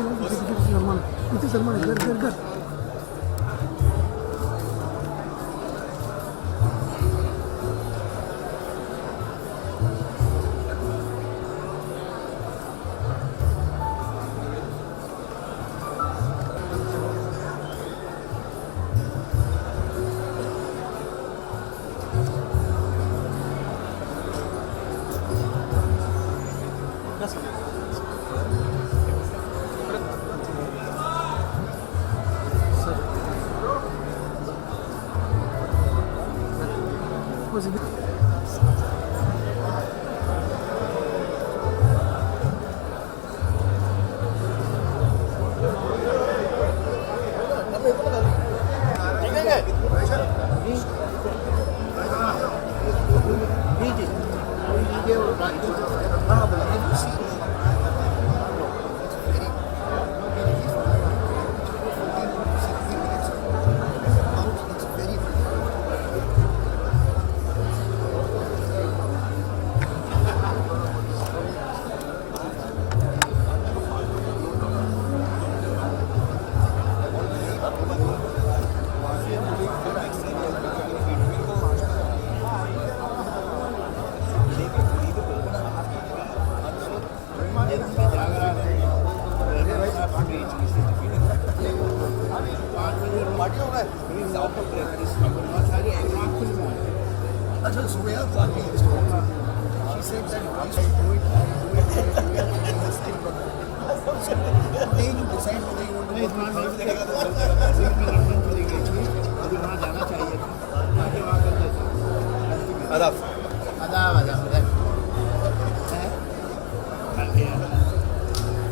सलमान इथे सलमान इधर इधर इधर बस इधर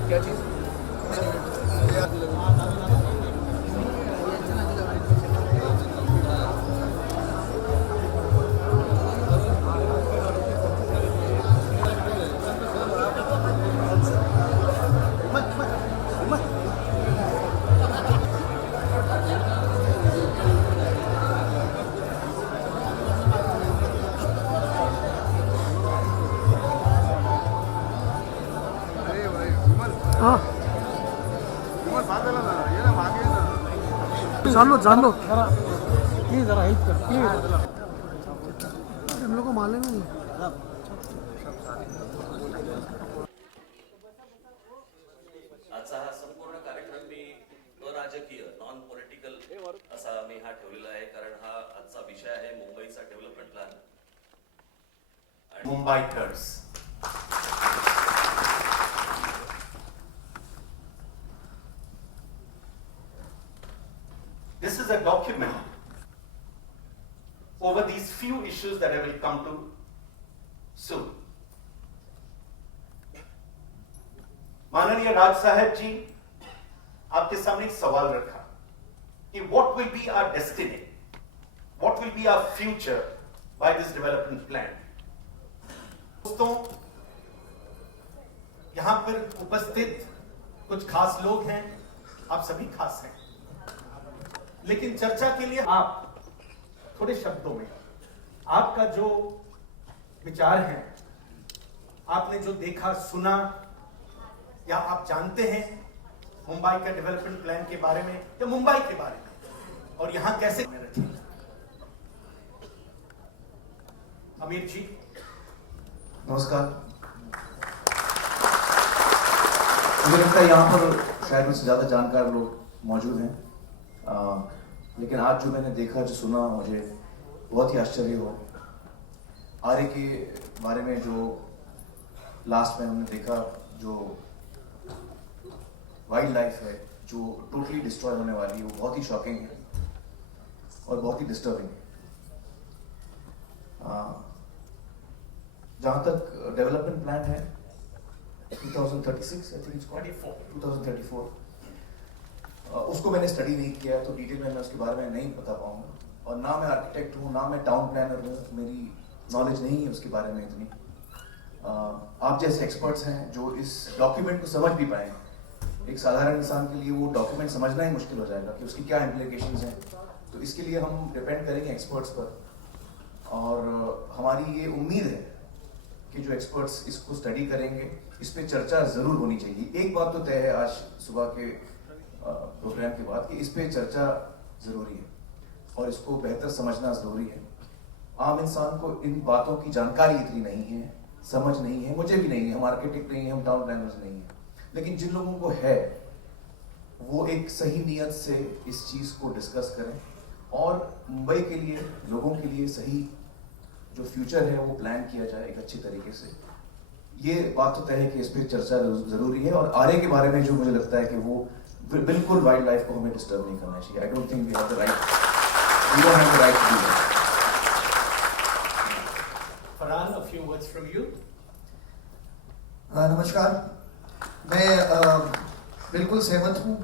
क्या चीज हाँ जान लो प्लीज जरा हेल्प कर प्लीज हम लोग को मालूम ही नहीं आजचा हा संपूर्ण कार्यक्रम मी अराजकीय नॉन पॉलिटिकल असा मी हा ठेवलेला आहे कारण हा आजचा विषय आहे मुंबईचा development plan Mumbaikars This is a document over these few issues that I will come to soon. माननीय राज साहब जी, आपके सामने एक सवाल रखा कि what will be our destiny, what will be our future by this development plan. दोस्तों, यहां पर उपस्थित कुछ खास लोग हैं, आप सभी खास हैं, लेकिन चर्चा के लिए आप थोड़े शब्दों में आपका जो विचार है, आपने जो देखा सुना या आप जानते हैं मुंबई का डेवलपमेंट प्लान के बारे में या मुंबई के बारे में और यहां कैसे रखें। अमीर जी नमस्कार। मुझे लगता है यहाँ पर शायद मुझसे ज़्यादा जानकार लोग मौजूद हैं, लेकिन आज जो मैंने देखा जो सुना मुझे बहुत ही आश्चर्य हुआ। आर्य के बारे में जो लास्ट में हमने देखा, जो वाइल्ड लाइफ है जो टोटली डिस्ट्रॉय होने वाली है, वो बहुत ही शॉकिंग है और बहुत ही डिस्टर्बिंग है। जहाँ तक डेवलपमेंट प्लान है 2036 आई थिंक 2034, उसको मैंने स्टडी नहीं किया तो डिटेल में मैं उसके बारे में नहीं बता पाऊंगा, और ना मैं आर्किटेक्ट हूँ ना मैं टाउन प्लानर हूँ, मेरी नॉलेज नहीं है उसके बारे में इतनी। आप जैसे एक्सपर्ट्स हैं जो इस डॉक्यूमेंट को समझ भी पाए, एक साधारण इंसान के लिए वो डॉक्यूमेंट समझना ही मुश्किल हो जाएगा कि उसकी क्या इम्प्लीकेशंस हैं। तो इसके लिए हम डिपेंड करेंगे एक्सपर्ट्स पर, और हमारी ये उम्मीद है कि कि जो एक्सपर्ट्स इसको स्टडी करेंगे, इस पे चर्चा जरूर होनी चाहिए। एक बात तो तय है आज सुबह के प्रोग्राम के बाद कि इस पे चर्चा जरूरी है और इसको बेहतर समझना जरूरी है। आम इंसान को इन बातों की जानकारी इतनी नहीं है, समझ नहीं है, मुझे भी नहीं है, हम आर्किटेक्ट नहीं है, हम टाउन प्लानर्स नहीं है, लेकिन जिन लोगों को है वो एक सही नियत से इस चीज को डिस्कस करें और मुंबई के लिए, लोगों के लिए सही जो फ्यूचर है वो प्लान किया जाए एक अच्छी तरीके से। ये बात तो तय है कि इस पर चर्चा जरूरी है। और आरे के बारे में जो मुझे लगता है कि वो बिल्कुल वाइल्ड लाइफ को हमें डिस्टर्ब नहीं करना चाहिए। I don't think we have the right, we don't have the right to do that. Farhan, a few words from you. नमस्कार। मैं बिल्कुल सहमत हूँ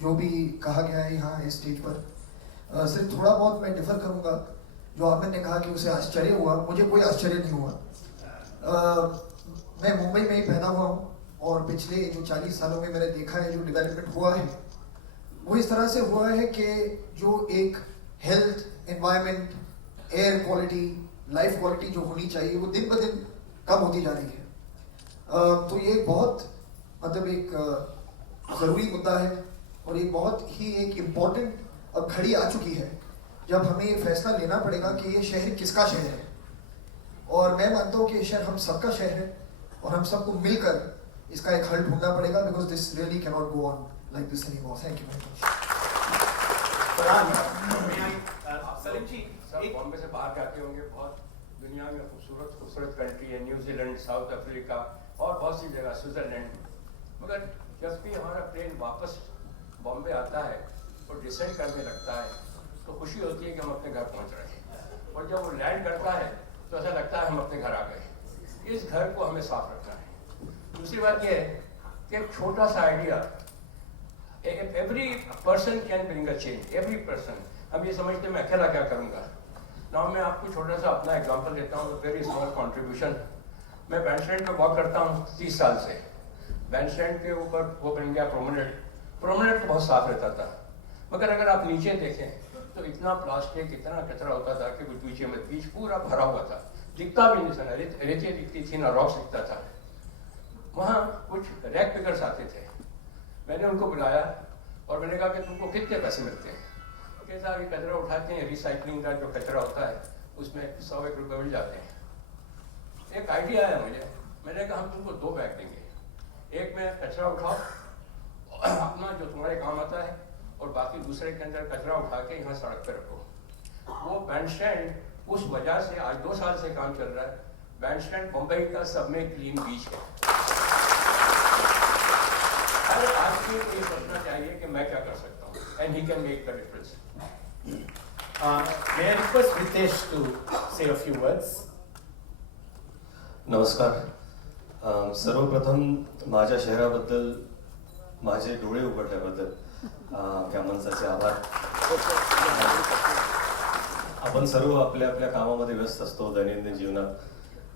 जो भी कहा गया है यहाँ इस स्टेज पर। सिर्फ थोड़ा बहुत मैं डिफर करूँगा। जो आपने कहा कि उसे आश्चर्य हुआ, मुझे कोई आश्चर्य नहीं हुआ। मैं मुंबई में ही पैदा हुआ हूँ और पिछले जो 40 सालों में मैंने देखा है जो डेवलपमेंट हुआ है वो इस तरह से हुआ है कि जो एक health, environment, air quality, life quality जो होनी चाहिए वो दिन ब दिन कम होती जा रही है। तो ये बहुत मतलब एक ज़रूरी मुद्दा है और ये बहुत ही एक इम्पोर्टेंट अब घड़ी आ चुकी है जब हमें ये फैसला लेना पड़ेगा कि ये शहर किसका शहर है। और मैं मानता हूँ कि ये शहर हम सबका शहर है और हम सबको मिलकर इसका एक हल ढूंढना पड़ेगा, because this really can not go on like this anymore. Thank you very much. Salim ji, सब बॉम्बे से बाहर जाते होंगे, बहुत दुनिया में खूबसूरत खूबसूरत कंट्री है, न्यूजीलैंड, साउथ अफ्रीका और बहुत सी जगह, स्विट्जरलैंड। मगर जब भी हमारा प्लेन वापस बॉम्बे आता है और डिसेंड करने लगता है तो खुशी होती है कि हम अपने घर पहुंच रहे हैं, और जब वो लैंड करता है तो ऐसा लगता है हम अपने घर आ गए। इस घर को हमें साफ रखना है। दूसरी बात यह है कि एक छोटा सा idea, every person can bring a change, every person. हम ये समझते मैं अकेला क्या करूँगा ना। मैं आपको छोटा सा अपना एग्जांपल देता हूँ, वेरी स्मॉल कंट्रीब्यूशन। मैं बैंड स्टैंड पे वॉक करता हूँ 30 साल से। बैंड स्टैंड के ऊपर वो बन गया प्रोमेनेड। प्रोमेनेड तो बहुत साफ रहता था, मगर अगर आप नीचे देखें तो इतना प्लास्टिक, इतना कचरा होता था कि बीच में बीच पूरा भरा हुआ था, दिखता भी नहीं था, रेती दिखती थी ना, रॉक्स दिखता था। वहाँ कुछ रैक पिकर्स आते थे, मैंने उनको बुलाया और मैंने कहा कि तुमको कितने पैसे मिलते हैं? कि साहब ये कचरा उठाते हैं, रिसाइकलिंग का जो कचरा होता है उसमें 100-1 रुपये मिल जाते हैं। एक आइडिया आया मुझे, मैंने कहा हम तुमको 2 बैग देंगे, एक में कचरा उठाओ अपना जो तुम्हारे काम आता है, और बाकी दूसरे के अंदर कचरा उठा के यहाँ सड़क पे रखो। वो बैंड स्टैंड उस वजह से आज 2 साल से काम चल रहा है। बैंड स्टैंड मुंबई का सब में क्लीन बीच है। हर आदमी को ये सोचना चाहिए कि मैं क्या कर सकता हूँ, and he can make the difference. May I request Ritesh to say a few words? नमस्कार. सर्वप्रथम माझ्या शहराबद्दल माझे डोळे उघडल्याबद्दल त्या माणसाचे आभार. आपण सर्व आपल्या आपल्या कामामध्ये व्यस्त असतो दैनंदिन जीवनात,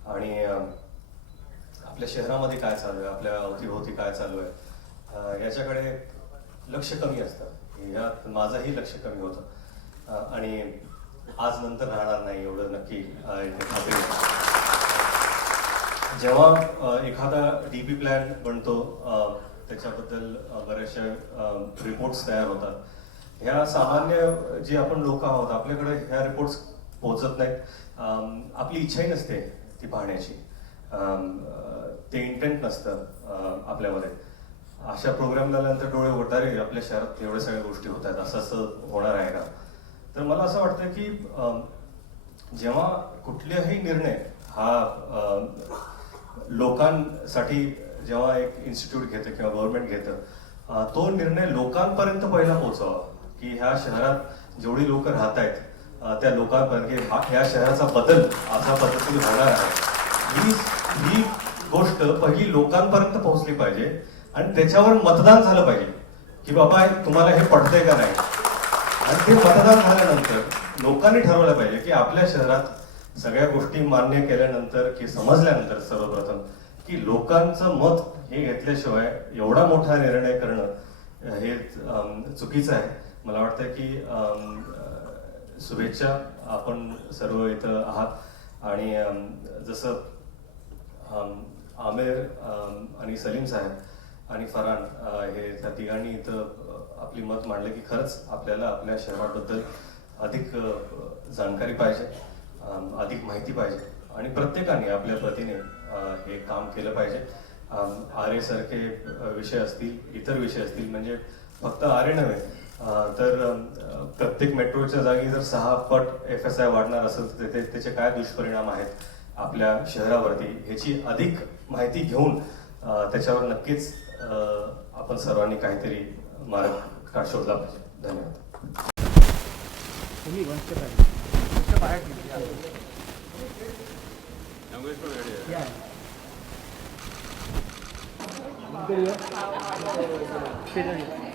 आणि आपल्या शहरामध्ये काय चालू आहे, आपल्या अवतीभोवती काय चालू आहे याच्याकडे लक्ष कमी असतं. यात माझंही लक्ष कमी होतं आणि आज नंतर राहणार नाही एवढं नक्की इथे खात्री आहे. जेव्हा एखादा डीपी प्लॅन बनतो त्याच्याबद्दल बरेचसे रिपोर्ट्स तयार होतात. ह्या सामान्य जे आपण लोक आहोत आपल्याकडे ह्या रिपोर्ट्स पोहोचत नाहीत. आपली इच्छाही नसते ती पाहण्याची, ते इंटेंट नसतं आपल्यामध्ये. अशा प्रोग्राम झाल्यानंतर डोळे उघडतात, रे आपल्या शहरात एवढ्या सगळ्या गोष्टी होत आहेत, असं होणार आहे का? तर मला असं वाटतं की जेव्हा कुठलाही निर्णय हा लोकांसाठी जेव्हा एक इन्स्टिट्यूट घेतं किंवा गव्हर्नमेंट घेतं, तो निर्णय लोकांपर्यंत पहिला पोहोचावा की ह्या शहरात जेवढी लोक राहत आहेत त्या लोकांपर्यंत ह्या शहराचा बदल अशा पद्धतीने होणार आहे, ही गोष्ट पहिली लोकांपर्यंत पोहोचली पाहिजे आणि त्याच्यावर मतदान झालं पाहिजे की बाबा तुम्हाला हे पडतंय का नाही. आणि ते मतदान झाल्यानंतर लोकांनी ठरवलं पाहिजे की आपल्या शहरात सगळ्या गोष्टी मान्य केल्यानंतर की समजल्यानंतर सर्वप्रथम की लोकांचं मत हे घेतल्याशिवाय एवढा मोठा निर्णय करणं हे चुकीचं आहे. मला वाटतं की शुभेच्छा, आपण सर्व इथं आहात आणि जसं आमिर आणि सलीम साहेब आणि फरान हे त्या तिघांनी इथं आपली मत मांडलं की खरंच आपल्याला आपल्या शहराबद्दल अधिक जाणकारी पाहिजे, अधिक माहिती पाहिजे आणि प्रत्येकाने आपल्या परीने हे काम केलं पाहिजे. आरे सारखे विषय असतील, इतर विषय असतील, म्हणजे फक्त आरे नव्हे तर प्रत्येक मेट्रोच्या जागी जर 6 पट FSI वाढणार असेल तर त्याचे काय दुष्परिणाम आहेत आपल्या शहरावरती ह्याची अधिक माहिती घेऊन त्याच्यावर नक्कीच आपण सर्वांनी काहीतरी मार्ग शोधला पाहिजे. धन्यवाद. तुम्ही वंश पाहिजे बाहेर ठेवली.